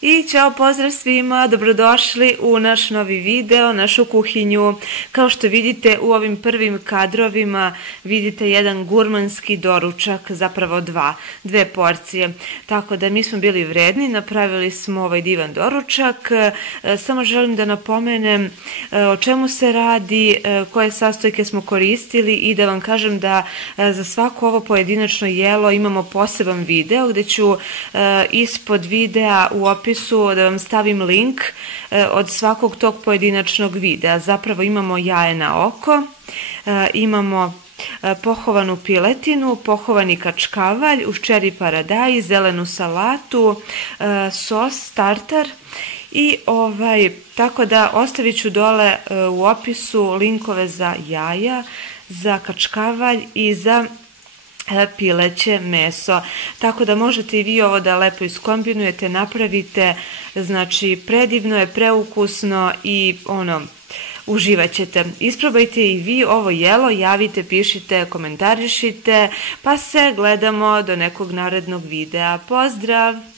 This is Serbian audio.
I ćao, pozdrav svima, dobrodošli u naš novi video, našu kuhinju. Kao što vidite u ovim prvim kadrovima vidite jedan gurmanski doručak, zapravo dve porcije. Tako da mi smo bili vredni, napravili smo ovaj divan doručak. Samo želim da napomenem o čemu se radi, koje sastojke smo koristili i da vam kažem da za svako ovo pojedinačno jelo imamo poseban video gde ću ispod videa u opisu da vam stavim link od svakog tog pojedinačnog videa. Zapravo imamo jaje na oko, imamo pohovanu piletinu, pohovani kačkavalj uz čeri paradajz, zelenu salatu, sos tartar i tako da ostavit ću dole u opisu linkove za jaja, za kačkavalj i za pileće meso, tako da možete i vi ovo da lepo iskombinujete, napravite, znači predivno je, preukusno i uživat ćete. Isprobajte i vi ovo jelo, javite, pišite, komentarišite, pa se gledamo do nekog narednog videa. Pozdrav!